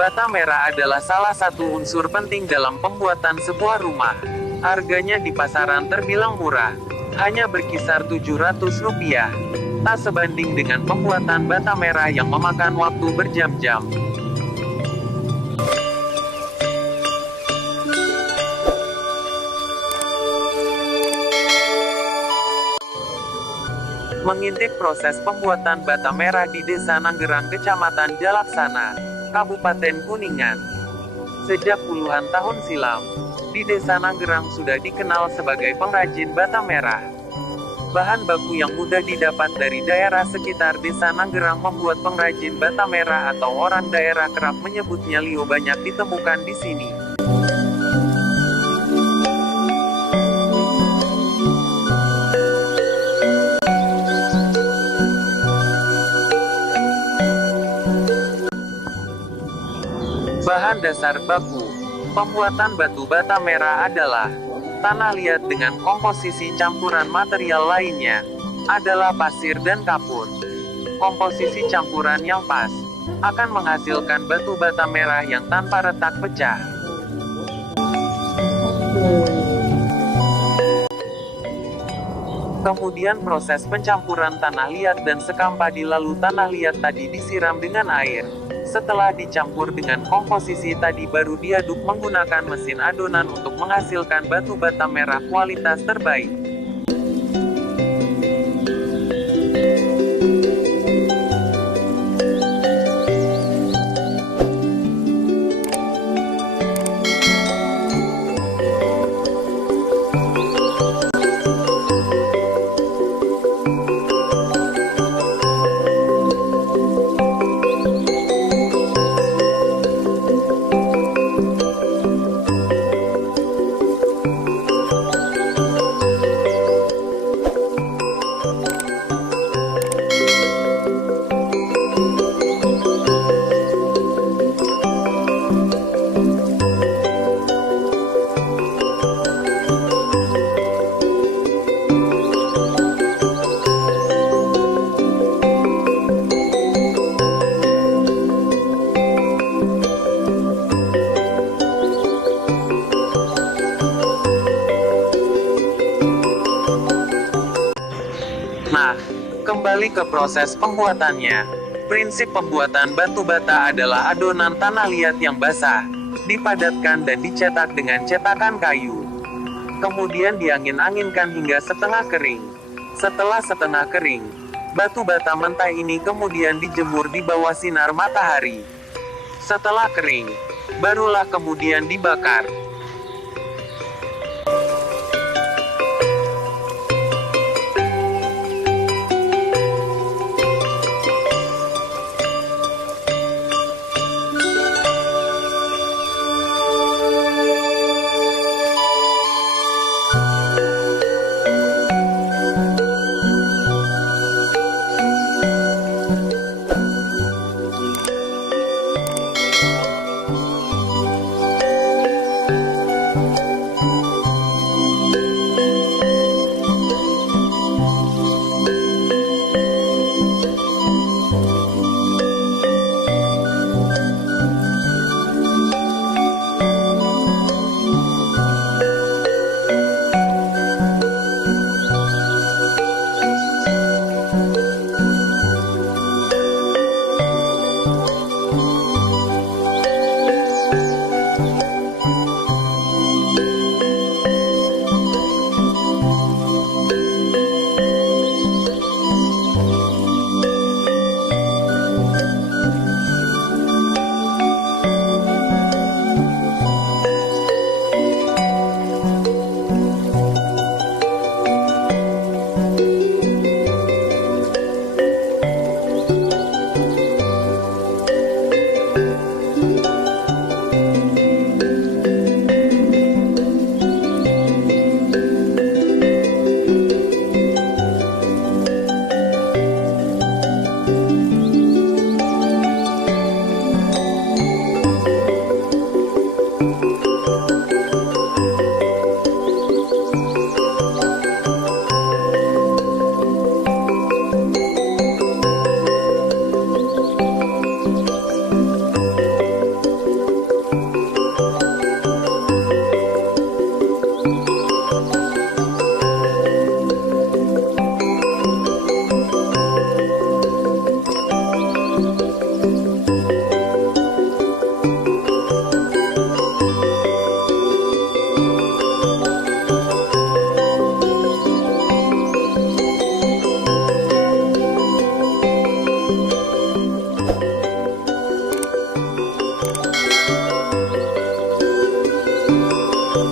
Bata merah adalah salah satu unsur penting dalam pembuatan sebuah rumah. Harganya di pasaran terbilang murah, hanya berkisar Rp700. Tak sebanding dengan pembuatan bata merah yang memakan waktu berjam-jam. Mengintip proses pembuatan bata merah di Desa Nanggerang, Kecamatan Jalaksana, Kabupaten Kuningan. Sejak puluhan tahun silam, di Desa Nanggerang sudah dikenal sebagai pengrajin bata merah. Bahan baku yang mudah didapat dari daerah sekitar Desa Nanggerang membuat pengrajin bata merah atau orang daerah kerap menyebutnya Lio banyak ditemukan di sini. Bahan dasar baku pembuatan batu bata merah adalah tanah liat dengan komposisi campuran material lainnya adalah pasir dan kapur. Komposisi campuran yang pas akan menghasilkan batu bata merah yang tanpa retak pecah. Kemudian proses pencampuran tanah liat dan sekam padi, lalu tanah liat tadi disiram dengan air. Setelah dicampur dengan komposisi tadi baru diaduk menggunakan mesin adonan untuk menghasilkan batu bata merah kualitas terbaik. Nah, kembali ke proses pembuatannya. Prinsip pembuatan batu bata adalah adonan tanah liat yang basah, dipadatkan dan dicetak dengan cetakan kayu. Kemudian diangin-anginkan hingga setengah kering. Setelah setengah kering, batu bata mentah ini kemudian dijemur di bawah sinar matahari. Setelah kering, barulah kemudian dibakar. Setelah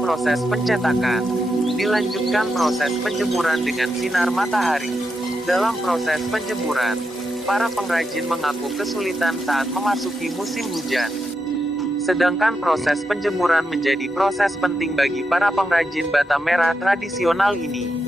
proses pencetakan, dilanjutkan proses penjemuran dengan sinar matahari. Dalam proses penjemuran, para pengrajin mengaku kesulitan saat memasuki musim hujan. Sedangkan proses penjemuran menjadi proses penting bagi para pengrajin bata merah tradisional ini.